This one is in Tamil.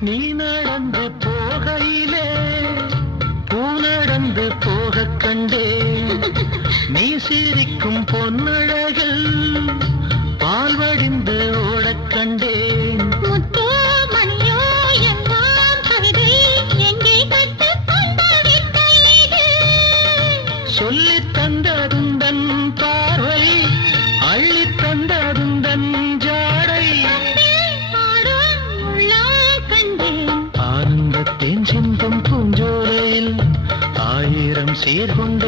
நீ நடந்து போகையிலே பூ நடந்து போக கண்டே நீ சிரிக்கும் பொன்னழகில் பால் வடிந்து ஓடக் கண்டேன் சொல்லி தந்ததுந்தன் பார்வை அள்ளி தந்ததுந்தன் ஜாடை ஆனந்தத்தேன் சிந்தும் பூஞ்சோலையில் ஆயிரம் சீர்கொண்ட